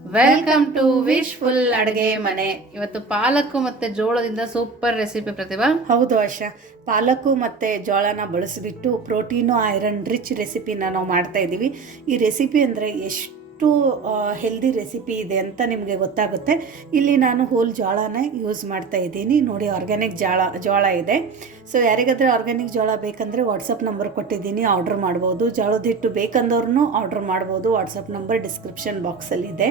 Welcome to wishful ಅಡುಗೆ ಮನೆ. ಇವತ್ತು ಪಾಲಕ್ ಮತ್ತೆ ಜೋಳದಿಂದ ಸೂಪರ್ ರೆಸಿಪಿ ಪ್ರತಿಭಾ. ಹೌದು ಆಶಾ, ಪಾಲಕು ಮತ್ತು ಜೋಳನ ಬಳಸಿಬಿಟ್ಟು ಪ್ರೋಟೀನು ಐರನ್ ರಿಚ್ ರೆಸಿಪಿನ ನಾವು ಮಾಡ್ತಾ ಇದ್ದೀವಿ. ಈ ರೆಸಿಪಿ ಅಂದರೆ ಎಷ್ಟು ಹೆಲ್ದಿ ರೆಸಿಪಿ ಇದೆ ಅಂತ ನಿಮಗೆ ಗೊತ್ತಾಗುತ್ತೆ. ಇಲ್ಲಿ ನಾನು ಹೋಲ್ ಜೋಳನ ಯೂಸ್ ಮಾಡ್ತಾ ಇದ್ದೀನಿ. ನೋಡಿ, ಆರ್ಗ್ಯಾನಿಕ್ ಜೋಳ ಇದೆ. ಸೊ ಯಾರಿಗಾದ್ರೆ ಆರ್ಗ್ಯಾನಿಕ್ ಜೋಳ ಬೇಕಂದರೆ ವಾಟ್ಸಪ್ ನಂಬರ್ ಕೊಟ್ಟಿದ್ದೀನಿ, ಆರ್ಡರ್ ಮಾಡ್ಬೋದು. ಜೋಳದ ಹಿಟ್ಟು ಬೇಕಂದವ್ರೂ ಆರ್ಡರ್ ಮಾಡ್ಬೋದು. ವಾಟ್ಸಪ್ ನಂಬರ್ ಡಿಸ್ಕ್ರಿಪ್ಷನ್ ಬಾಕ್ಸಲ್ಲಿದೆ.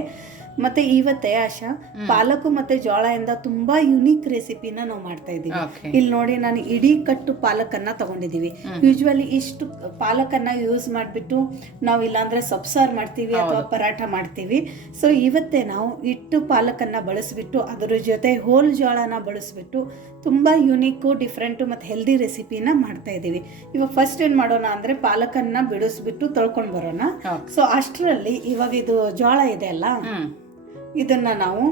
ಮತ್ತು ಇವತ್ತೇ ಆಶಾ, ಪಾಲಕು ಮತ್ತು ಜೋಳದಿಂದ ತುಂಬ ಯುನೀಕ್ ರೆಸಿಪಿನ ನಾವು ಮಾಡ್ತಾ ಇದ್ದೀವಿ. ಇಲ್ಲಿ ನೋಡಿ, ನಾನು ಇಡೀ ಕಟ್ಟು ಪಾಲಕನ್ನು ತಗೊಂಡಿದ್ದೀವಿ. ಯೂಶ್ವಲಿ ಇಷ್ಟು ಪಾಲಕನ್ನು ಯೂಸ್ ಮಾಡಿಬಿಟ್ಟು ನಾವು ಇಲ್ಲಾಂದರೆ ಸೊಪ್ಸಾರು ಮಾಡ್ತೀವಿ ಅಥವಾ ಪರಾಠ ಮಾಡ್ತೀವಿ. ಸೊ ಇವತ್ತೇ ನಾವು ಇಟ್ಟು ಪಾಲಕನ್ನು ಬಳಸಿಬಿಟ್ಟು ಅದರ ಜೊತೆ ಹೋಲ್ ಜೋಳನ ಬಳಸಿಬಿಟ್ಟು ತುಂಬ ಯುನೀಕು, ಡಿಫ್ರೆಂಟು ಮತ್ತು ಹೆಲ್ದಿ ರೆಸಿಪಿನ ಮಾಡ್ತಾ ಇದ್ದೀವಿ. ಇವಾಗ ಫಸ್ಟ್ ಏನು ಮಾಡೋಣ ಅಂದರೆ ಪಾಲಕನ್ನು ಬಿಡಿಸ್ಬಿಟ್ಟು ತೊಳ್ಕೊಂಡು ಬರೋಣ. ಸೊ ಅಷ್ಟರಲ್ಲಿ ಇವಾಗ ಇದು ಜೋಳ ಇದೆ ಅಲ್ಲ, ಇದನ್ನು ನಾವು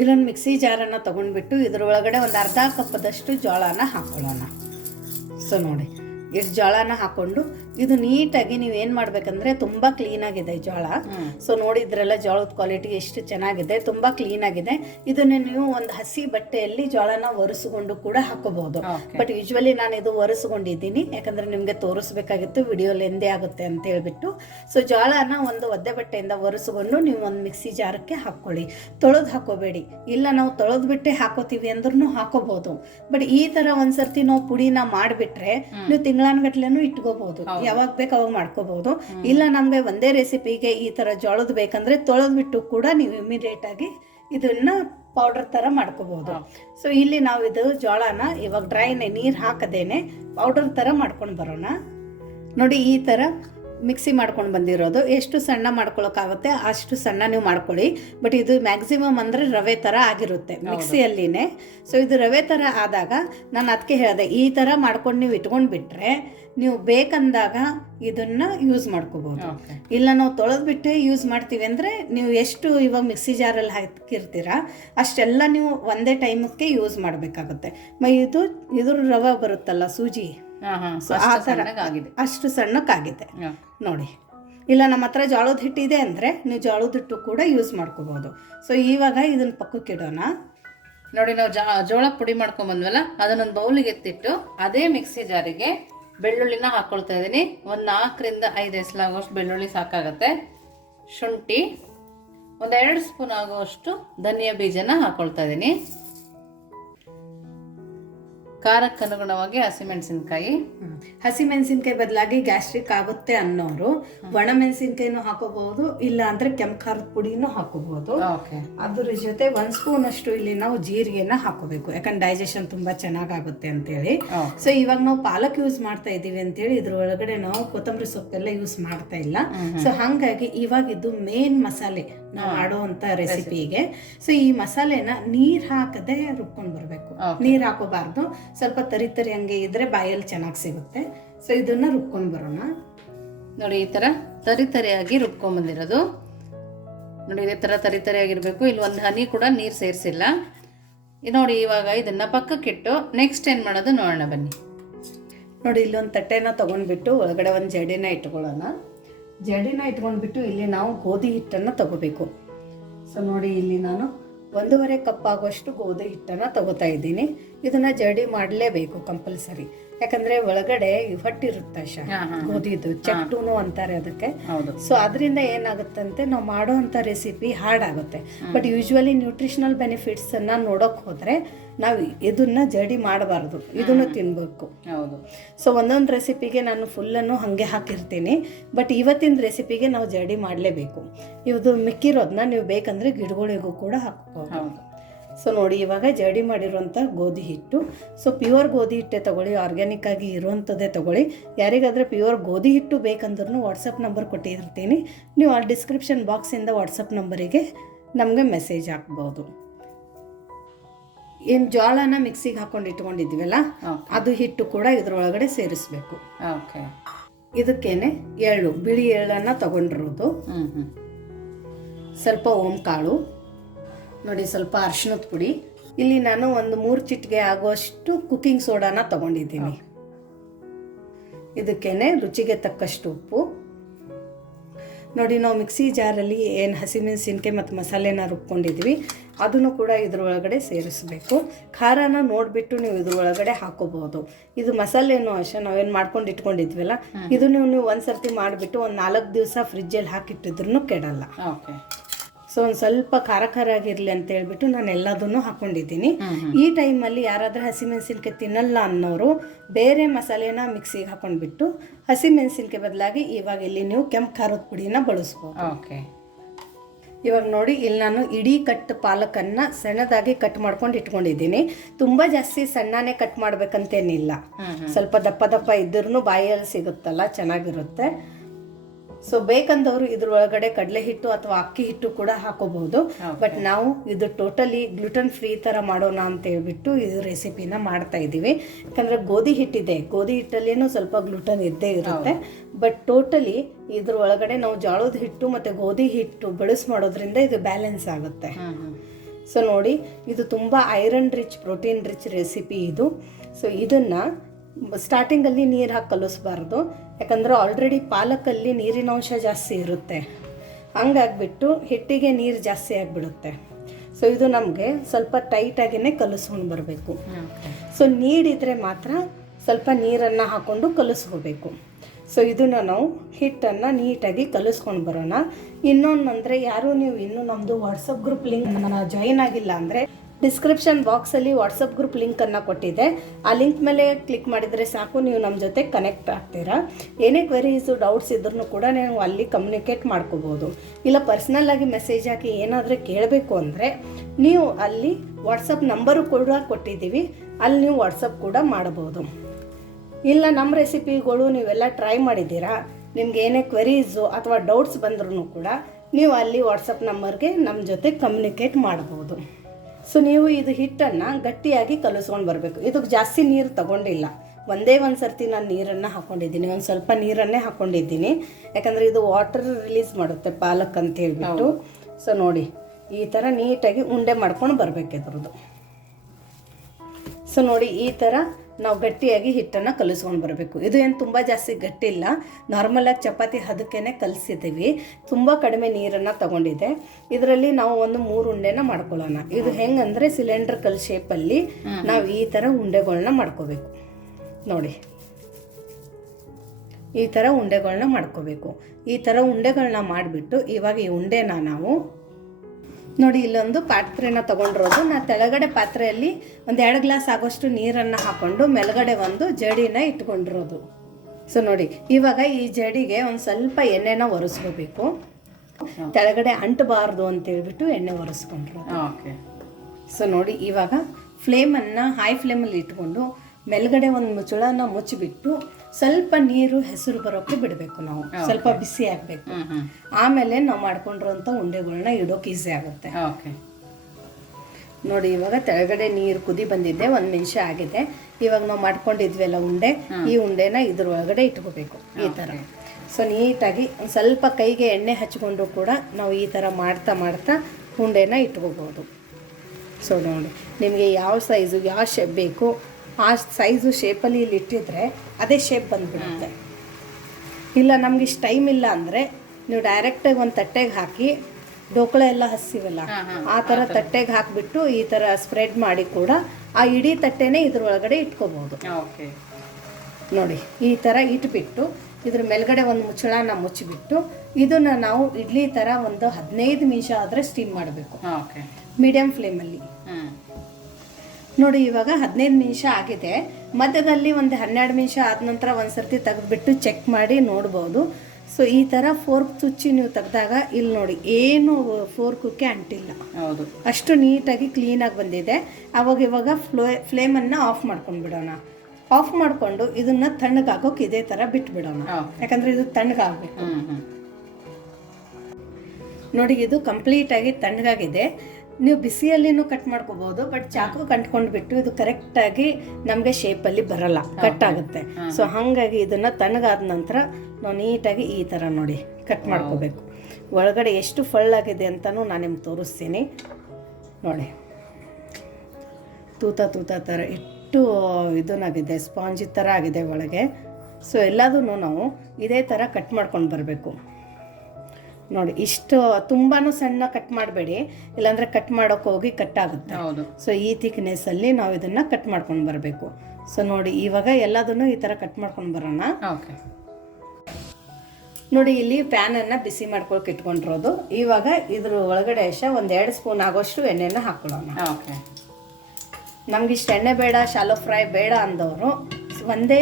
ಇಲ್ಲೊಂದು ಮಿಕ್ಸಿ ಜಾರನ್ನು ತೊಗೊಂಡ್ಬಿಟ್ಟು ಇದ್ರೊಳಗಡೆ ಒಂದು ಅರ್ಧ ಕಪ್ಪದಷ್ಟು ಜೋಳನ ಹಾಕ್ಕೊಳ್ಳೋಣ. ಸೊ ನೋಡಿ, ಇಷ್ಟು ಜೋಳನ ಹಾಕ್ಕೊಂಡು ಇದು ನೀಟಾಗಿ ನೀವೇನು ಮಾಡಬೇಕಂದ್ರೆ, ತುಂಬ ಕ್ಲೀನಾಗಿದೆ ಜೋಳ. ಸೊ ನೋಡಿದ್ರೆಲ್ಲ ಜೋಳದ ಕ್ವಾಲಿಟಿ ಎಷ್ಟು ಚೆನ್ನಾಗಿದೆ, ತುಂಬ ಕ್ಲೀನಾಗಿದೆ. ಇದನ್ನು ನೀವು ಒಂದು ಹಸಿ ಬಟ್ಟೆಯಲ್ಲಿ ಜೋಳನ ಒರೆಸ್ಕೊಂಡು ಕೂಡ ಹಾಕೋಬಹುದು. ಬಟ್ ಯೂಶ್ವಲಿ ನಾನು ಇದು ಒರೆಸ್ಕೊಂಡಿದ್ದೀನಿ, ಯಾಕಂದರೆ ನಿಮಗೆ ತೋರಿಸ್ಬೇಕಾಗಿತ್ತು, ವಿಡಿಯೋ ಲೆಂದೇ ಆಗುತ್ತೆ ಅಂತ ಹೇಳ್ಬಿಟ್ಟು. ಸೊ ಜೋಳನ ಒಂದು ಒದ್ದೆ ಬಟ್ಟೆಯಿಂದ ಒರೆಸ್ಕೊಂಡು ನೀವು ಒಂದು ಮಿಕ್ಸಿ ಜಾರಕ್ಕೆ ಹಾಕ್ಕೊಳ್ಳಿ. ತೊಳೆದು ಹಾಕೋಬೇಡಿ. ಇಲ್ಲ ನಾವು ತೊಳೆದು ಬಿಟ್ಟೆ ಹಾಕೋತೀವಿ ಅಂದ್ರೂ ಹಾಕೋಬಹುದು. ಬಟ್ ಈ ಥರ ಒಂದ್ಸರ್ತಿ ನಾವು ಪುಡಿನ ಮಾಡಿಬಿಟ್ರೆ ನೀವು ತಿಂಗಳಾನ್ಗಟ್ಲೆನೂ ಇಟ್ಕೋಬಹುದು. ಯಾವಾಗ ಬೇಕು ಅವಾಗ ಮಾಡ್ಕೋಬಹುದು. ಇಲ್ಲ ನಮಗೆ ಒಂದೇ ರೆಸಿಪಿಗೆ ಈ ಥರ ಜೋಳದ ಬೇಕಂದ್ರೆ ತೊಳೆದ್ಬಿಟ್ಟು ಕೂಡ ನೀವು ಇಮಿಡಿಯೇಟ್ ಆಗಿ ಇದನ್ನ ಪೌಡರ್ ಥರ ಮಾಡ್ಕೋಬಹುದು. ಸೊ ಇಲ್ಲಿ ನಾವು ಇದು ಜೋಳನ ಇವಾಗ ಡ್ರೈನೇ ನೀರು ಹಾಕದೇನೆ ಪೌಡರ್ ಥರ ಮಾಡ್ಕೊಂಡು ಬರೋಣ. ನೋಡಿ, ಈ ಥರ ಮಿಕ್ಸಿ ಮಾಡ್ಕೊಂಡು ಬಂದಿರೋದು. ಎಷ್ಟು ಸಣ್ಣ ಮಾಡ್ಕೊಳಕ್ಕಾಗುತ್ತೆ ಅಷ್ಟು ಸಣ್ಣ ನೀವು ಮಾಡ್ಕೊಳ್ಳಿ. ಬಟ್ ಇದು ಮ್ಯಾಕ್ಸಿಮಮ್ ಅಂದರೆ ರವೆ ಥರ ಆಗಿರುತ್ತೆ ಮಿಕ್ಸಿಯಲ್ಲಿನೇ. ಸೊ ಇದು ರವೆ ಥರ ಆದಾಗ ನಾನು ಅದಕ್ಕೆ ಹೇಳಿದೆ, ಈ ಥರ ಮಾಡ್ಕೊಂಡು ನೀವು ಇಟ್ಕೊಂಡು ಬಿಟ್ಟರೆ ನೀವು ಬೇಕಂದಾಗ ಇದನ್ನು ಯೂಸ್ ಮಾಡ್ಕೋಬೋದು. ಇಲ್ಲ ನಾವು ತೊಳೆದ್ಬಿಟ್ಟೆ ಯೂಸ್ ಮಾಡ್ತೀವಿ ಅಂದರೆ ನೀವು ಎಷ್ಟು ಇವಾಗ ಮಿಕ್ಸಿ ಜಾರಲ್ಲಿ ಹಾಕಿರ್ತೀರ ಅಷ್ಟೆಲ್ಲ ನೀವು ಒಂದೇ ಟೈಮಕ್ಕೆ ಯೂಸ್ ಮಾಡಬೇಕಾಗುತ್ತೆ. ಇದ್ರ ರವೆ ಬರುತ್ತಲ್ಲ, ಸೂಜಿ, ಆ ಥರ ಅಷ್ಟು ಸಣ್ಣಕ್ಕಾಗಿದೆ ನೋಡಿ. ಇಲ್ಲ ನಮ್ಮ ಹತ್ರ ಜೋಳದ ಹಿಟ್ಟಿದೆ ಅಂದರೆ ನೀವು ಜೋಳದ ಹಿಟ್ಟು ಕೂಡ ಯೂಸ್ ಮಾಡ್ಕೋಬೋದು. ಸೊ ಇವಾಗ ಇದನ್ನ ಪಕ್ಕಕ್ಕೆ ಇಡೋಣ. ನೋಡಿ, ನಾವು ಜೋಳ ಪುಡಿ ಮಾಡ್ಕೊಂಬಂದ್ವಲ್ಲ, ಅದನ್ನೊಂದು ಬೌಲಿಗೆ ಎತ್ತಿಟ್ಟು ಅದೇ ಮಿಕ್ಸಿ ಜಾರಿಗೆ ಬೆಳ್ಳುಳ್ಳಿನ ಹಾಕ್ಕೊಳ್ತಾ ಇದ್ದೀನಿ. ಒಂದು 4ರಿಂದ 5 ಎಸಲಾಗುವಷ್ಟು ಬೆಳ್ಳುಳ್ಳಿ ಸಾಕಾಗತ್ತೆ. ಶುಂಠಿ ಒಂದು 2 ಸ್ಪೂನ್ ಆಗುವಷ್ಟು ಧನಿಯಾ ಬೀಜನ ಹಾಕ್ಕೊಳ್ತಾ ಇದ್ದೀನಿ. ಖಾರಕ್ಕೆ ಅನುಗುಣವಾಗಿ ಹಸಿಮೆಣಸಿನ್ಕಾಯಿ ಬದಲಾಗಿ ಗ್ಯಾಸ್ಟ್ರಿಕ್ ಆಗುತ್ತೆ ಅನ್ನೋರು ಒಣ ಮೆಣಸಿನ್ಕಾಯಿನೂ ಹಾಕೋಬಹುದು, ಇಲ್ಲ ಅಂದ್ರೆ ಕೆಂಪು ಖಾರದ ಪುಡಿನೂ ಹಾಕೋಬಹುದು. ಅದ್ರ ಜೊತೆ 1 ಸ್ಪೂನ್ ಅಷ್ಟು ಇಲ್ಲಿ ನಾವು ಜೀರಿಗೆನ ಹಾಕೋಬೇಕು, ಯಾಕಂದ್ರೆ ಡೈಜೆಷನ್ ತುಂಬಾ ಚೆನ್ನಾಗಾಗುತ್ತೆ ಅಂತೇಳಿ. ಸೊ ಇವಾಗ ನಾವು ಪಾಲಕ್ ಯೂಸ್ ಮಾಡ್ತಾ ಇದೀವಿ ಅಂತೇಳಿ ಇದ್ರ ಒಳಗಡೆ ನಾವು ಕೊತ್ತಂಬರಿ ಸೊಪ್ಪೆಲ್ಲ ಯೂಸ್ ಮಾಡ್ತಾ ಇಲ್ಲ. ಸೊ ಹಂಗಾಗಿ ಇವಾಗ ಇದು ಮೇನ್ ಮಸಾಲೆ ನಾವು ಮಾಡುವಂತ ರೆಸಿಪಿಗೆ. ಸೊ ಈ ಮಸಾಲೆನ ನೀರ್ ಹಾಕದೆ ರುಬ್ಕೊಂಡು ಬರ್ಬೇಕು, ನೀರ್ ಹಾಕೋಬಾರ್ದು. ಸ್ವಲ್ಪ ತರಿ ಹಂಗೆ ಇದ್ರೆ ಬಾಯಲ್ಲಿ ಚೆನ್ನಾಗಿ ಸಿಗುತ್ತೆ. ಸೊ ಇದನ್ನ ರುಬ್ಕೊಂಡು ಬರೋಣ. ನೋಡಿ, ಈ ತರ ತರಿಯಾಗಿ ರುಬ್ಕೊಂಡ್ ಬಂದಿರೋದು ನೋಡಿ, ಇದೇ ತರ ತರಿಯಾಗಿರ್ಬೇಕು. ಇಲ್ಲಿ ಒಂದು ಹನಿ ಕೂಡ ನೀರು ಸೇರಿಸಿಲ್ಲ ನೋಡಿ. ಇವಾಗ ಇದನ್ನ ಪಕ್ಕಕ್ಕಿಟ್ಟು ನೆಕ್ಸ್ಟ್ ಏನ್ ಮಾಡೋದು ನೋಡೋಣ ಬನ್ನಿ. ನೋಡಿ, ಇಲ್ಲೊಂದು ತಟ್ಟೆನ ತಗೊಂಡ್ಬಿಟ್ಟು ಒಳಗಡೆ ಒಂದು ಜಡಿನ ಇಟ್ಕೊಳ್ಳೋಣ. ಜಡಿನ ಇಟ್ಕೊಂಡ್ಬಿಟ್ಟು ಇಲ್ಲಿ ನಾವು ಗೋಧಿ ಹಿಟ್ಟನ್ನು ತಗೋಬೇಕು. ಸೊ ನೋಡಿ, ಇಲ್ಲಿ ನಾನು 1.5 ಕಪ್ ಆಗುವಷ್ಟು ಗೋಧಿ ಹಿಟ್ಟನ್ನು ತಗೋತಾ ಇದ್ದೀನಿ. ಇದನ್ನ ಜಡಿ ಮಾಡಲೇಬೇಕು ಕಂಪಲ್ಸರಿ, ಯಾಕಂದ್ರೆ ಒಳಗಡೆ ಹೊಟ್ಟಿರುತ್ತೆ ಗೋಧಿದು, ಚಟ್ಟುನು ಅಂತಾರೆ ಅದಕ್ಕೆ. ಸೊ ಅದರಿಂದ ಏನಾಗುತ್ತಂತೆ, ನಾವು ಮಾಡೋ ಅಂತ ರೆಸಿಪಿ ಹಾರ್ಡ್ ಆಗುತ್ತೆ. ಬಟ್ ಯೂಶ್ವಲಿ ನ್ಯೂಟ್ರಿಷನಲ್ ಬೆನಿಫಿಟ್ಸ್ ಅನ್ನ ನೋಡೋಕ್ ಹೋದ್ರೆ ನಾವು ಇದನ್ನ ಜಡಿ ಮಾಡಬಾರ್ದು, ಇದನ್ನು ತಿನ್ಬೇಕು. ಸೊ ಒಂದೊಂದು ರೆಸಿಪಿಗೆ ನಾನು ಫುಲ್ಲನ್ನು ಹಾಗೆ ಹಾಕಿರ್ತೀನಿ. ಬಟ್ ಇವತ್ತಿನ ರೆಸಿಪಿಗೆ ನಾವು ಜಡಿ ಮಾಡಲೇಬೇಕು. ಇದು ಮಿಕ್ಕಿರೋದನ್ನ ನೀವು ಬೇಕಂದ್ರೆ ಗಿಡಗಳಿಗೂ ಕೂಡ ಹಾಕ್ಬೋದು. ಸೊ ನೋಡಿ, ಇವಾಗ ಜಡಿ ಮಾಡಿರುವಂಥ ಗೋಧಿ ಹಿಟ್ಟು. ಸೊ ಪ್ಯೂರ್ ಗೋಧಿ ಹಿಟ್ಟೆ ತೊಗೊಳ್ಳಿ, ಆರ್ಗ್ಯಾನಿಕ್ ಆಗಿ ಇರುವಂಥದ್ದೇ ತೊಗೊಳ್ಳಿ. ಯಾರಿಗಾದರೆ ಪ್ಯೂರ್ ಗೋಧಿ ಹಿಟ್ಟು ಬೇಕಂದ್ರೂ ವಾಟ್ಸಪ್ ನಂಬರ್ ಕೊಟ್ಟಿರ್ತೀನಿ, ನೀವು ಆ ಡಿಸ್ಕ್ರಿಪ್ಷನ್ ಬಾಕ್ಸಿಂದ ವಾಟ್ಸಪ್ ನಂಬರಿಗೆ ನಮಗೆ ಮೆಸೇಜ್ ಹಾಕ್ಬೋದು. ಏನು ಜೋಳನ ಮಿಕ್ಸಿಗೆ ಹಾಕೊಂಡು ಇಟ್ಕೊಂಡಿದ್ವಲ್ಲ, ಅದು ಹಿಟ್ಟು ಕೂಡ ಇದ್ರೊಳಗಡೆ ಸೇರಿಸ್ಬೇಕು. ಇದಕ್ಕೇನೆ ಬಿಳಿ ಎಳ್ಳನ್ನು ತಗೊಂಡಿರೋದು, ಸ್ವಲ್ಪ ಓಂ ಕಾಳು ನೋಡಿ, ಸ್ವಲ್ಪ ಅರಿಶಿಣದ ಪುಡಿ. ಇಲ್ಲಿ ನಾನು ಒಂದು 3 ಚಿಟಿಕೆ ಆಗುವಷ್ಟು ಕುಕಿಂಗ್ ಸೋಡಾನ ತಗೊಂಡಿದ್ದೀನಿ. ಇದಕ್ಕೇನೆ ರುಚಿಗೆ ತಕ್ಕಷ್ಟು ಉಪ್ಪು, ನೋಡಿ ನಾವು ಮಿಕ್ಸಿ ಜಾರಲ್ಲಿ ಏನು ಹಸಿಮೆಣಸಿನ್ಕಾಯಿ ಮತ್ತು ಮಸಾಲೆನ ರುಬ್ಕೊಂಡಿದ್ವಿ ಅದನ್ನು ಕೂಡ ಇದ್ರೊಳಗಡೆ ಸೇರಿಸಬೇಕು. ಖಾರನ ನೋಡಿಬಿಟ್ಟು ನೀವು ಇದ್ರೊಳಗಡೆ ಹಾಕೋಬಹುದು. ಇದು ಮಸಾಲೆನೂ ಅಷ್ಟೇ ನಾವೇನು ಮಾಡ್ಕೊಂಡು ಇಟ್ಕೊಂಡಿದ್ವಲ್ಲ ಇದು ನೀವು ಒಂದು ಸರ್ತಿ ಮಾಡಿಬಿಟ್ಟು ಒಂದು 4 ದಿವಸ ಫ್ರಿಜ್ಜಲ್ಲಿ ಹಾಕಿಟ್ಟಿದ್ರೂ ಕೆಡಲ್ಲ. ಓಕೆ. ಸೊ ಒಂದು ಸ್ವಲ್ಪ ಖಾರ ಖಾರ ಆಗಿರಲಿ ಅಂತ ಹೇಳ್ಬಿಟ್ಟು ನಾನು ಎಲ್ಲದನ್ನು ಹಾಕ್ಕೊಂಡಿದ್ದೀನಿ. ಈ ಟೈಮಲ್ಲಿ ಯಾರಾದರೂ ಹಸಿಮೆಣಸಿನ್ಕಾಯಿ ತಿನ್ನಲ್ಲ ಅನ್ನೋರು ಬೇರೆ ಮಸಾಲೆನ ಮಿಕ್ಸಿಗೆ ಹಾಕೊಂಡ್ಬಿಟ್ಟು ಹಸಿಮೆಣಸಿನ್ಕಾಯಿ ಬದಲಾಗಿ ಇವಾಗ ಇಲ್ಲಿ ನೀವು ಕೆಂಪು ಖಾರದ ಪುಡಿನ ಬಳಸ್ಬೋದು. ಓಕೆ. ಇವಾಗ ನೋಡಿ ಇಲ್ಲಿ ನಾನು ಇಡೀ ಕಟ್ ಪಾಲಕನ್ನು ಸಣ್ಣದಾಗಿ ಕಟ್ ಮಾಡ್ಕೊಂಡು ಇಟ್ಕೊಂಡಿದ್ದೀನಿ. ತುಂಬ ಜಾಸ್ತಿ ಸಣ್ಣನೇ ಕಟ್ ಮಾಡ್ಬೇಕಂತೇನಿಲ್ಲ, ಸ್ವಲ್ಪ ದಪ್ಪ ದಪ್ಪ ಇದ್ರೂ ಬಾಯಲ್ಲಿ ಸಿಗುತ್ತಲ್ಲ ಚೆನ್ನಾಗಿರುತ್ತೆ. ಸೊ ಬೇಕಂದವರು ಇದ್ರೊಳಗಡೆ ಕಡಲೆ ಹಿಟ್ಟು ಅಥವಾ ಅಕ್ಕಿ ಹಿಟ್ಟು ಕೂಡ ಹಾಕೋಬಹುದು. ಬಟ್ ನಾವು ಇದು ಟೋಟಲಿ ಗ್ಲುಟನ್ ಫ್ರೀ ಥರ ಮಾಡೋಣ ಅಂತ ಹೇಳ್ಬಿಟ್ಟು ಇದು ರೆಸಿಪಿನ ಮಾಡ್ತಾ ಇದ್ದೀವಿ. ಯಾಕಂದರೆ ಗೋಧಿ ಹಿಟ್ಟಿದೆ, ಗೋಧಿ ಹಿಟ್ಟಲ್ಲಿನೂ ಸ್ವಲ್ಪ ಗ್ಲುಟನ್ ಇದ್ದೇ ಇರುತ್ತೆ. ಬಟ್ ಟೋಟಲಿ ಇದ್ರೊಳಗಡೆ ನಾವು ಜೋಳದ ಹಿಟ್ಟು ಮತ್ತು ಗೋಧಿ ಹಿಟ್ಟು ಬಳಸಿ ಮಾಡೋದ್ರಿಂದ ಇದು ಬ್ಯಾಲೆನ್ಸ್ ಆಗುತ್ತೆ. ಸೊ ನೋಡಿ ಇದು ತುಂಬ iron rich, protein rich recipe ಇದು. ಸೊ ಇದನ್ನು ಸ್ಟಾರ್ಟಿಂಗಲ್ಲಿ ನೀರು ಹಾಕಿ ಕಲಿಸ್ಬಾರ್ದು, ಯಾಕಂದರೆ ಆಲ್ರೆಡಿ ಪಾಲಕಲ್ಲಿ ನೀರಿನಾಂಶ ಜಾಸ್ತಿ ಇರುತ್ತೆ. ಹಂಗಾಗ್ಬಿಟ್ಟು ಹಿಟ್ಟಿಗೆ ನೀರು ಜಾಸ್ತಿ ಆಗಿಬಿಡುತ್ತೆ. ಸೊ ಇದು ನಮಗೆ ಸ್ವಲ್ಪ ಟೈಟಾಗಿಯೇ ಕಲಿಸ್ಕೊಂಡು ಬರಬೇಕು. ಸೊ ನೀಡಿದರೆ ಮಾತ್ರ ಸ್ವಲ್ಪ ನೀರನ್ನು ಹಾಕ್ಕೊಂಡು ಕಲಿಸ್ಕೋಬೇಕು. ಸೊ ಇದನ್ನು ನಾವು ಹಿಟ್ಟನ್ನು ನೀಟಾಗಿ ಕಲಿಸ್ಕೊಂಡು ಬರೋಣ. ಇನ್ನೊಂದಂದರೆ ಯಾರು ನೀವು ಇನ್ನೂ ನಮ್ಮದು ವಾಟ್ಸಪ್ ಗ್ರೂಪ್ ಲಿಂಕ್ ಜಾಯಿನ್ ಆಗಿಲ್ಲ ಅಂದರೆ ಡಿಸ್ಕ್ರಿಪ್ಷನ್ ಬಾಕ್ಸಲ್ಲಿ ವಾಟ್ಸಪ್ ಗ್ರೂಪ್ ಲಿಂಕನ್ನು ಕೊಟ್ಟಿದ್ದೆ. ಆ ಲಿಂಕ್ ಮೇಲೆ ಕ್ಲಿಕ್ ಮಾಡಿದರೆ ಸಾಕು, ನೀವು ನಮ್ಮ ಜೊತೆ ಕನೆಕ್ಟ್ ಆಗ್ತೀರಾ. ಏನೇ ಕ್ವೆರೀಸು ಡೌಟ್ಸ್ ಇದ್ರೂ ಕೂಡ ನೀವು ಅಲ್ಲಿ ಕಮ್ಯುನಿಕೇಟ್ ಮಾಡ್ಕೋಬೋದು. ಇಲ್ಲ ಪರ್ಸ್ನಲ್ಲಾಗಿ ಮೆಸೇಜ್ ಹಾಕಿ ಏನಾದರೂ ಕೇಳಬೇಕು ಅಂದರೆ ನೀವು ಅಲ್ಲಿ ವಾಟ್ಸಪ್ ನಂಬರು ಕೂಡ ಕೊಟ್ಟಿದ್ದೀವಿ, ಅಲ್ಲಿ ನೀವು ವಾಟ್ಸಪ್ ಕೂಡ ಮಾಡ್ಬೋದು. ಇಲ್ಲ ನಮ್ಮ ರೆಸಿಪಿಗಳು ನೀವೆಲ್ಲ ಟ್ರೈ ಮಾಡಿದ್ದೀರಾ, ನಿಮ್ಗೆ ಏನೇ ಕ್ವೆರೀಸು ಅಥವಾ ಡೌಟ್ಸ್ ಬಂದ್ರೂ ಕೂಡ ನೀವು ಅಲ್ಲಿ ವಾಟ್ಸಪ್ ನಂಬರ್ಗೆ ನಮ್ಮ ಜೊತೆ ಕಮ್ಯುನಿಕೇಟ್ ಮಾಡ್ಬೋದು. ಸೊ ನೀವು ಇದು ಹಿಟ್ಟನ್ನು ಗಟ್ಟಿಯಾಗಿ ಕಲಿಸ್ಕೊಂಡು ಬರಬೇಕು. ಇದಕ್ಕೆ ಜಾಸ್ತಿ ನೀರು ತಗೊಂಡಿಲ್ಲ, ಒಂದೇ ಒಂದು ಸರ್ತಿ ನಾನು ನೀರನ್ನು ಹಾಕ್ಕೊಂಡಿದ್ದೀನಿ, ಒಂದು ಸ್ವಲ್ಪ ನೀರನ್ನೇ ಹಾಕ್ಕೊಂಡಿದ್ದೀನಿ. ಯಾಕಂದರೆ ಇದು ವಾಟರ್ ರಿಲೀಸ್ ಮಾಡುತ್ತೆ ಪಾಲಕ್ ಅಂತ ಹೇಳ್ಬಿಟ್ಟು. ಸೊ ನೋಡಿ ಈ ಥರ ನೀಟಾಗಿ ಉಂಡೆ ಮಾಡ್ಕೊಂಡು ಬರಬೇಕು ಇದ್ರದ್ದು. ಸೊ ನೋಡಿ ಈ ಥರ ನಾವು ಗಟ್ಟಿಯಾಗಿ ಹಿಟ್ಟನ್ನು ಕಲಿಸ್ಕೊಂಡು ಬರಬೇಕು. ಇದು ಏನು ತುಂಬ ಜಾಸ್ತಿ ಗಟ್ಟಿ ಇಲ್ಲ, ನಾರ್ಮಲಾಗಿ ಚಪಾತಿ ಹದಕ್ಕೇ ಕಲಿಸಿದ್ದೀವಿ. ತುಂಬ ಕಡಿಮೆ ನೀರನ್ನು ತಗೊಂಡಿದೆ. ಇದರಲ್ಲಿ ನಾವು ಒಂದು 3 ಉಂಡೆನ ಮಾಡ್ಕೊಳ್ಳೋಣ. ಇದು ಹೆಂಗಂದರೆ ಸಿಲಿಂಡ್ರಿಕಲ್ ಶೇಪಲ್ಲಿ ನಾವು ಈ ಥರ ಉಂಡೆಗಳನ್ನ ಮಾಡ್ಕೋಬೇಕು. ನೋಡಿ ಈ ಥರ ಉಂಡೆಗಳನ್ನ ಮಾಡ್ಕೋಬೇಕು. ಈ ಥರ ಉಂಡೆಗಳನ್ನ ಮಾಡಿಬಿಟ್ಟು ಇವಾಗ ಈ ಉಂಡೆನ ನಾವು ನೋಡಿ ಇಲ್ಲೊಂದು ಪಾತ್ರೆನ ತೊಗೊಂಡಿರೋದು. ನಾನು ತೆಳಗಡೆ ಪಾತ್ರೆಯಲ್ಲಿ 1-2 ಗ್ಲಾಸ್ ಆಗೋಷ್ಟು ನೀರನ್ನು ಹಾಕ್ಕೊಂಡು ಮೇಲ್ಗಡೆ ಒಂದು ಜಡಿನ ಇಟ್ಕೊಂಡಿರೋದು. ಸೊ ನೋಡಿ ಇವಾಗ ಈ ಜಡಿಗೆ ಒಂದು ಸ್ವಲ್ಪ ಎಣ್ಣೆನ ಒರೆಸ್ಕೋಬೇಕು. ತೆಳಗಡೆ ಅಂಟಬಾರ್ದು ಅಂತೇಳ್ಬಿಟ್ಟು ಎಣ್ಣೆ ಒರೆಸ್ಕೊಂಡ್ರು. ಸೊ ನೋಡಿ ಇವಾಗ ಫ್ಲೇಮನ್ನು ಹೈ ಫ್ಲೇಮಲ್ಲಿ ಇಟ್ಕೊಂಡು ಮೇಲ್ಗಡೆ ಒಂದು ಮುಚ್ಚಳನ ಮುಚ್ಚಿಬಿಟ್ಟು ಸ್ವಲ್ಪ ನೀರು ಹೆಸರು ಬರೋಕ್ಕೆ ಬಿಡಬೇಕು. ನಾವು ಸ್ವಲ್ಪ ಬಿಸಿ ಆಗಬೇಕು. ಆಮೇಲೆ ನಾವು ಮಾಡ್ಕೊಂಡಿರೋಂಥ ಉಂಡೆಗಳನ್ನ ಇಡೋಕೆ ಈಸಿ ಆಗುತ್ತೆ. ನೋಡಿ ಇವಾಗ ತೆಳಗಡೆ ನೀರು ಕುದಿ ಬಂದಿದೆ, 1 ನಿಮಿಷ ಆಗಿದೆ. ಇವಾಗ ನಾವು ಮಾಡ್ಕೊಂಡಿದ್ವಲ್ಲ ಉಂಡೆ, ಈ ಉಂಡೆನ ಇದ್ರೊಳಗಡೆ ಇಟ್ಕೋಬೇಕು ಈ ಥರ. ಸೊ ನೀಟಾಗಿ ಒಂದು ಸ್ವಲ್ಪ ಕೈಗೆ ಎಣ್ಣೆ ಹಚ್ಕೊಂಡು ಕೂಡ ನಾವು ಈ ಥರ ಮಾಡ್ತಾ ಮಾಡ್ತಾ ಉಂಡೆನ ಇಟ್ಕೋಬೋದು. ಸೊ ನೋಡಿ ನಿಮಗೆ ಯಾವ ಸೈಜು ಯಾವ ಶೇಪ್ ಬೇಕು ಆ ಸೈಜು ಶೇಪಲ್ಲಿ ಇಲ್ಲಿ ಇಟ್ಟಿದ್ರೆ ಅದೇ ಶೇಪ್ ಬಂದುಬಿಡುತ್ತೆ. ಇಲ್ಲ ನಮ್ಗೆ ಇಷ್ಟು ಟೈಮ್ ಇಲ್ಲ ಅಂದರೆ ನೀವು ಡೈರೆಕ್ಟಾಗಿ ಒಂದು ತಟ್ಟೆಗೆ ಹಾಕಿ ಡೋಕಳ ಎಲ್ಲ ಹಸಿವಲ್ಲ ಆ ಥರ ತಟ್ಟೆಗೆ ಹಾಕಿಬಿಟ್ಟು ಈ ಥರ ಸ್ಪ್ರೆಡ್ ಮಾಡಿ ಕೂಡ ಆ ಇಡೀ ತಟ್ಟೆನೇ ಇದ್ರೊಳಗಡೆ ಇಟ್ಕೋಬೋದು. ನೋಡಿ ಈ ಥರ ಇಟ್ಬಿಟ್ಟು ಇದ್ರ ಮೇಲ್ಗಡೆ ಒಂದು ಮುಚ್ಚಳನ ಮುಚ್ಚಿಬಿಟ್ಟು ಇದನ್ನು ನಾವು ಇಡ್ಲಿ ಥರ ಒಂದು 15 ನಿಮಿಷ ಆದರೆ ಸ್ಟೀಮ್ ಮಾಡಬೇಕು ಮೀಡಿಯಮ್ ಫ್ಲೇಮಲ್ಲಿ. ನೋಡಿ ಇವಾಗ 15 ನಿಮಿಷ ಆಗಿದೆ. ಮಧ್ಯದಲ್ಲಿ ಒಂದು 12 ನಿಮಿಷ ಆದ ನಂತರ ಒಂದು ಸರ್ತಿ ತೆಗೆದುಬಿಟ್ಟು ಚೆಕ್ ಮಾಡಿ ನೋಡ್ಬೋದು. ಸೊ ಈ ಥರ ಫೋರ್ಕ್ ಚುಚ್ಚಿ ನೀವು ತೆಗೆದಾಗ ಇಲ್ಲಿ ನೋಡಿ ಏನು ಫೋರ್ಕಕ್ಕೆ ಅಂಟಿಲ್ಲ, ಅಷ್ಟು ನೀಟಾಗಿ ಕ್ಲೀನಾಗಿ ಬಂದಿದೆ. ಇವಾಗ ಫ್ಲೇಮನ್ನು ಆಫ್ ಮಾಡ್ಕೊಂಡ್ಬಿಡೋಣ. ಆಫ್ ಮಾಡಿಕೊಂಡು ಇದನ್ನು ತಣ್ಣಗಾಗೋಕೆ ಇದೇ ಥರ ಬಿಟ್ಬಿಡೋಣ, ಯಾಕಂದರೆ ಇದು ತಣ್ಣಗಾಗಬೇಕು. ನೋಡಿ ಇದು ಕಂಪ್ಲೀಟಾಗಿ ತಣ್ಣಗಾಗಿದೆ. ನೀವು ಬಿಸಿಯಲ್ಲಿನೂ ಕಟ್ ಮಾಡ್ಕೋಬೋದು, ಬಟ್ ಚಾಕು ಕಂಟ್ಕೊಂಡ್ಬಿಟ್ಟು ಇದು ಕರೆಕ್ಟಾಗಿ ನಮಗೆ ಶೇಪಲ್ಲಿ ಬರಲ್ಲ, ಕಟ್ ಆಗುತ್ತೆ. ಸೊ ಹಾಗಾಗಿ ಇದನ್ನು ತಣ್ಣಗಾದ ನಂತರ ನಾವು ನೀಟಾಗಿ ಈ ಥರ ನೋಡಿ ಕಟ್ ಮಾಡ್ಕೋಬೇಕು. ಒಳಗಡೆ ಎಷ್ಟು ಫಳ್ಳಾಗಿದೆ ಅಂತಲೂ ನಾನು ನಿಮ್ಗೆ ತೋರಿಸ್ತೀನಿ. ನೋಡಿ ತೂತ ಥರ ಎಷ್ಟು ಇದನ್ನಾಗಿದೆ, ಸ್ಪಾಂಜಿ ಥರ ಆಗಿದೆ ಒಳಗೆ. ಸೊ ಎಲ್ಲದೂ ನಾವು ಇದೇ ಥರ ಕಟ್ ಮಾಡ್ಕೊಂಡು ಬರಬೇಕು. ನೋಡಿ ಇಷ್ಟು ತುಂಬಾ ಸಣ್ಣ ಕಟ್ ಮಾಡಬೇಡಿ, ಇಲ್ಲಾಂದರೆ ಕಟ್ ಮಾಡೋಕೆ ಹೋಗಿ ಕಟ್ ಆಗುತ್ತೆ. ಹೌದು. ಸೊ ಈ ಥಿಕ್ನೆಸ್ಸಲ್ಲಿ ನಾವು ಇದನ್ನು ಕಟ್ ಮಾಡ್ಕೊಂಡು ಬರಬೇಕು. ಸೊ ನೋಡಿ ಇವಾಗ ಎಲ್ಲದನ್ನು ಈ ಥರ ಕಟ್ ಮಾಡ್ಕೊಂಡು ಬರೋಣ. ಓಕೆ. ನೋಡಿ ಇಲ್ಲಿ ಪ್ಯಾನನ್ನು ಬಿಸಿ ಮಾಡ್ಕೊಳಕ್ಕೆ ಇಟ್ಕೊಂಡಿರೋದು. ಇವಾಗ ಇದ್ರ ಒಳಗಡೆ ಒಂದು 2 ಸ್ಪೂನ್ ಆಗೋಷ್ಟು ಎಣ್ಣೆನ ಹಾಕೊಳ್ಳೋಣ. ಓಕೆ. ನಮ್ಗೆ ಇಷ್ಟು ಎಣ್ಣೆ ಬೇಡ, ಶಾಲೋ ಫ್ರೈ ಬೇಡ ಅಂದವರು ಒಂದು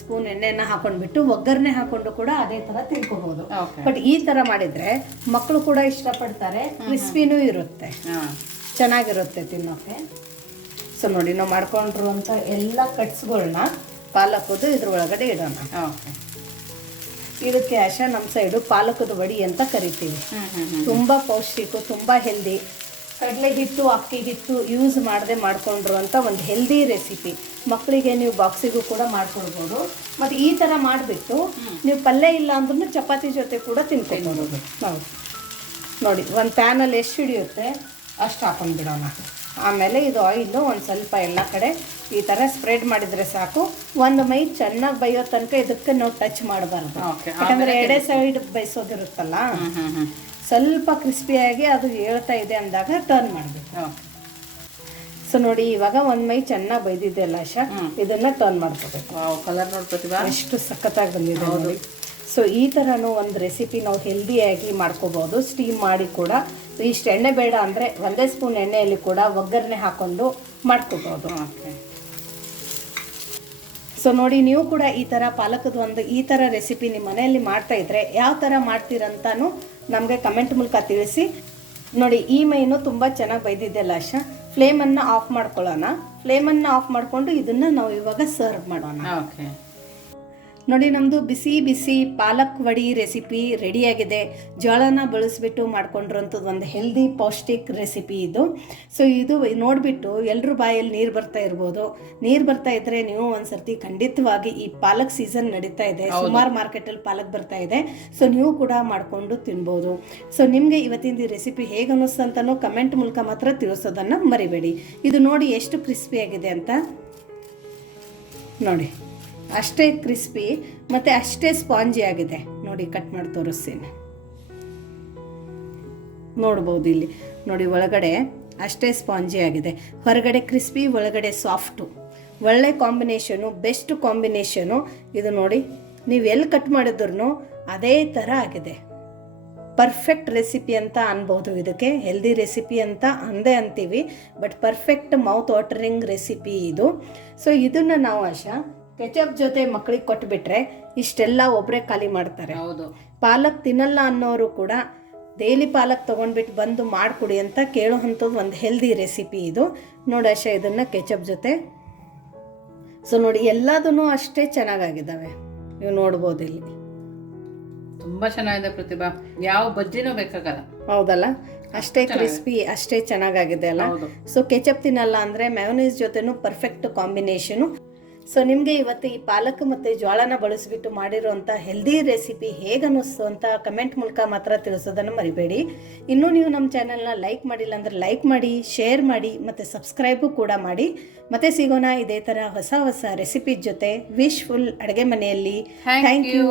ಸ್ಪೂನ್ ಎಣ್ಣೆನ ಹಾಕೊಂಡ್ಬಿಟ್ಟು ಒಗ್ಗರಣೆ ಹಾಕೊಂಡು ಕೂಡ ಅದೇ ಥರ ತಿನ್ಕೋಬಹುದು. ಬಟ್ ಈ ಥರ ಮಾಡಿದರೆ ಮಕ್ಕಳು ಕೂಡ ಇಷ್ಟಪಡ್ತಾರೆ, ಕ್ರಿಸ್ಪಿನೂ ಇರುತ್ತೆ, ಚೆನ್ನಾಗಿರುತ್ತೆ ತಿನ್ನೋಕ್ಕೆ. ಸೊ ನೋಡಿ ನಾವು ಮಾಡ್ಕೊಂಡಿರುವಂಥ ಎಲ್ಲ ಕಟ್ಸ್ಗಳನ್ನ ಪಾಲಕದ್ದು ಇದ್ರ ಒಳಗಡೆ ಇಡೋಣ. ಓಕೆ. ಇದಕ್ಕೆ ಆಶಾ ನಮ್ಮ ಸೈಡು ಪಾಲಕದ ವಡಿ ಅಂತ ಕರಿತೀವಿ. ತುಂಬ ಪೌಷ್ಟಿಕ, ತುಂಬ ಹೆಲ್ದಿ. ಕಡಲೆ ಹಿಟ್ಟು, ಅಕ್ಕಿ ಹಿಟ್ಟು ಯೂಸ್ ಮಾಡದೆ ಮಾಡ್ಕೊಂಡಿರುವಂಥ ಒಂದು ಹೆಲ್ದಿ ರೆಸಿಪಿ. ಮಕ್ಕಳಿಗೆ ನೀವು ಬಾಕ್ಸಿಗೂ ಕೂಡ ಮಾಡ್ಕೊಡ್ಬೋದು. ಮತ್ತು ಈ ಥರ ಮಾಡಿಬಿಟ್ಟು ನೀವು ಪಲ್ಯ ಇಲ್ಲ ಅಂದ್ರೂ ಚಪಾತಿ ಜೊತೆ ಕೂಡ ತಿನ್ಕೊಬೋದು. ಹೌದು. ನೋಡಿ ಒಂದು ಪ್ಯಾನಲ್ಲಿ ಎಷ್ಟು ಹಿಡಿಯುತ್ತೆ ಅಷ್ಟು ಹಾಕೊಂಡ್ಬಿಡೋಣ. ಆಮೇಲೆ ಇದು ಆಯಿಲು ಒಂದು ಸ್ವಲ್ಪ ಎಲ್ಲ ಕಡೆ ಈ ಥರ ಸ್ಪ್ರೆಡ್ ಮಾಡಿದರೆ ಸಾಕು. ಒಂದು ಮೈ ಚೆನ್ನಾಗಿ ಬೇಯೋ ತನಕ ಇದಕ್ಕೆ ನಾವು ಟಚ್ ಮಾಡಬಾರ್ದು. ಯಾಕಂದರೆ ಎಡೆ ಸೈಡ್ ಬೇಯಿಸೋದಿರುತ್ತಲ್ಲ, ಸ್ವಲ್ಪ ಕ್ರಿಸ್ಪಿಯಾಗಿ ಅದು ಹೇಳ್ತಾ ಇದೆ ಅಂದಾಗ ಟರ್ನ್ ಮಾಡಬೇಕು. ಸೊ ನೋಡಿ ಇವಾಗ ಒಂದು ಮೈ ಚೆನ್ನಾಗಿ ಬೈದಿದೆಯಲ್ಲ ಆಶಾ, ಇದನ್ನು ಟರ್ನ್ ಮಾಡ್ಕೋಬೇಕು. ಕಲರ್ ನೋಡ್ಕೊತೀವ ಎಷ್ಟು ಸಖತ್ತಾಗಿ ಬಂದಿದೆ ನೋಡಿ. ಸೊ ಈ ಥರನೂ ಒಂದು ರೆಸಿಪಿ ನಾವು ಹೆಲ್ದಿಯಾಗಿ ಮಾಡ್ಕೋಬೋದು, ಸ್ಟೀಮ್ ಮಾಡಿ ಕೂಡ. ಇಷ್ಟು ಎಣ್ಣೆ ಬೇಡ ಅಂದರೆ 1 ಸ್ಪೂನ್ ಎಣ್ಣೆಯಲ್ಲಿ ಕೂಡ ಒಗ್ಗರಣೆ ಹಾಕ್ಕೊಂಡು ಮಾಡ್ಕೋಬೋದು. ಸೊ ನೋಡಿ ನೀವು ಕೂಡ ಈ ಥರ ಪಾಲಕದ ಈ ಥರ ರೆಸಿಪಿ ನಿಮ್ಮ ಮನೆಯಲ್ಲಿ ಮಾಡ್ತಾ ಇದ್ರೆ ಯಾವ ಥರ ಮಾಡ್ತೀರಂತಾನು ನಮಗೆ ಕಮೆಂಟ್ ಮೂಲಕ ತಿಳಿಸಿ. ನೋಡಿ ಈ ಮೈನು ತುಂಬ ಚೆನ್ನಾಗಿ ಬೈದಿದ್ದೆಲ್ಲ ಆಶಾ, ಫ್ಲೇಮನ್ನು ಆಫ್ ಮಾಡ್ಕೊಳ್ಳೋಣ. ಫ್ಲೇಮನ್ನು ಆಫ್ ಮಾಡಿಕೊಂಡು ಇದನ್ನು ನಾವು ಇವಾಗ ಸರ್ವ್ ಮಾಡೋಣ. ಓಕೆ. ನೋಡಿ ನಮ್ಮದು ಬಿಸಿ ಬಿಸಿ ಪಾಲಕ್ ವಡಿ ರೆಸಿಪಿ ರೆಡಿಯಾಗಿದೆ. ಜೋಳನ ಬಳಸಿಬಿಟ್ಟು ಮಾಡ್ಕೊಂಡಿರೋಂಥದ್ದು ಒಂದು ಹೆಲ್ದಿ ಪೌಷ್ಟಿಕ್ ರೆಸಿಪಿ ಇದು. ಸೊ ಇದು ನೋಡಿಬಿಟ್ಟು ಎಲ್ಲರೂ ಬಾಯಲ್ಲಿ ನೀರು ಬರ್ತಾ ಇರ್ಬೋದು. ನೀರು ಬರ್ತಾ ಇದ್ದರೆ ನೀವು ಒಂದು ಸರ್ತಿ ಖಂಡಿತವಾಗಿ, ಈ ಪಾಲಕ್ ಸೀಸನ್ ನಡೀತಾ ಇದೆ, ಸುಮಾರು ಮಾರ್ಕೆಟಲ್ಲಿ ಪಾಲಕ್ ಬರ್ತಾ ಇದೆ. ಸೊ ನೀವು ಕೂಡ ಮಾಡಿಕೊಂಡು ತಿನ್ಬೋದು. ಸೊ ನಿಮಗೆ ಇವತ್ತಿನ ಈ ರೆಸಿಪಿ ಹೇಗೆ ಅನ್ನಿಸ್ತು ಅಂತಲೂ ಕಮೆಂಟ್ ಮೂಲಕ ಮಾತ್ರ ತಿಳಿಸೋದನ್ನು ಮರಿಬೇಡಿ. ಇದು ನೋಡಿ ಎಷ್ಟು ಕ್ರಿಸ್ಪಿಯಾಗಿದೆ ಅಂತ. ನೋಡಿ ಅಷ್ಟೇ ಕ್ರಿಸ್ಪಿ ಮತ್ತು ಅಷ್ಟೇ ಸ್ಪಾಂಜಿ ಆಗಿದೆ. ನೋಡಿ ಕಟ್ ಮಾಡಿ ತೋರಿಸ್ತೀನಿ, ನೋಡ್ಬೋದು ಇಲ್ಲಿ. ನೋಡಿ ಒಳಗಡೆ ಅಷ್ಟೇ ಸ್ಪಾಂಜಿ ಆಗಿದೆ, ಹೊರಗಡೆ ಕ್ರಿಸ್ಪಿ, ಒಳಗಡೆ ಸಾಫ್ಟು. ಒಳ್ಳೆ ಕಾಂಬಿನೇಷನು, ಬೆಸ್ಟ್ ಕಾಂಬಿನೇಷನು ಇದು. ನೋಡಿ ನೀವು ಎಲ್ಲಿ ಕಟ್ ಮಾಡಿದ್ರು ಅದೇ ಥರ ಆಗಿದೆ. ಪರ್ಫೆಕ್ಟ್ ರೆಸಿಪಿ ಅಂತ ಅನ್ಬೋದು. ಇದಕ್ಕೆ ಹೆಲ್ದಿ ರೆಸಿಪಿ ಅಂತ ಅಂತೀವಿ, but perfect mouth watering recipe ಇದು. ಸೊ ಇದನ್ನು ನಾವು ಆಶಾ ಕೆಚಪ್ ಜೊತೆ ಮಕ್ಕಳಿಗೆ ಕೊಟ್ಬಿಟ್ರೆ ಇಷ್ಟೆಲ್ಲ ಒಬ್ಬರೇ ಖಾಲಿ ಮಾಡ್ತಾರೆ. ಹೌದು. ಪಾಲಕ್ ತಿನ್ನಲ್ಲ ಅನ್ನೋರು ಕೂಡ ಡೈಲಿ ಪಾಲಕ್ ತೊಗೊಂಡ್ಬಿಟ್ಟು ಬಂದು ಮಾಡಿಕೊಡಿ ಅಂತ ಕೇಳುವಂಥದ್ದು ಒಂದು ಹೆಲ್ದಿ ರೆಸಿಪಿ ಇದು. ನೋಡಿ ಆಶಾ ಇದನ್ನು ಕೆಚಪ್ ಜೊತೆ. ಸೊ ನೋಡಿ ಎಲ್ಲದೂ ಅಷ್ಟೇ ಚೆನ್ನಾಗಿದ್ದಾವೆ, ನೀವು ನೋಡ್ಬೋದು ಇಲ್ಲಿ. ತುಂಬ ಚೆನ್ನಾಗಿದೆ ಪ್ರತಿಭಾ, ಯಾವ ಬಜ್ಜಿನೂ ಬೇಕಾಗಲ್ಲ. ಹೌದಲ್ಲ, ಅಷ್ಟೇ ಕ್ರಿಸ್ಪಿ, ಅಷ್ಟೇ ಚೆನ್ನಾಗಿದೆ ಅಲ್ಲ. ಸೊ ಕೆಚಪ್ ತಿನ್ನಲ್ಲ ಅಂದರೆ ಮ್ಯಾಯೋನೈಸ್ ಜೊತೆನೂ ಪರ್ಫೆಕ್ಟ್ ಕಾಂಬಿನೇಷನು. ಸೊ ನಿಮಗೆ ಇವತ್ತು ಈ ಪಾಲಕ್ ಮತ್ತು ಜೋಳನ ಬಳಸಿಬಿಟ್ಟು ಮಾಡಿರೋಂಥ ಹೆಲ್ದಿ ರೆಸಿಪಿ ಹೇಗೆ ಅನ್ನಿಸ್ತು ಅಂತ ಕಮೆಂಟ್ ಮೂಲಕ ಮಾತ್ರ ತಿಳಿಸೋದನ್ನು ಮರಿಬೇಡಿ. ಇನ್ನೂ ನೀವು ನಮ್ಮ ಚಾನಲ್ನ ಲೈಕ್ ಮಾಡಿಲ್ಲ ಅಂದರೆ ಲೈಕ್ ಮಾಡಿ, ಶೇರ್ ಮಾಡಿ ಮತ್ತು ಸಬ್ಸ್ಕ್ರೈಬು ಕೂಡ ಮಾಡಿ. ಮತ್ತೆ ಸಿಗೋಣ ಇದೇ ಥರ ಹೊಸ ಹೊಸ ರೆಸಿಪಿ ಜೊತೆ. ವಿಶ್ ಫುಲ್ ಅಡುಗೆ ಮನೆಯಲ್ಲಿ. Thank you.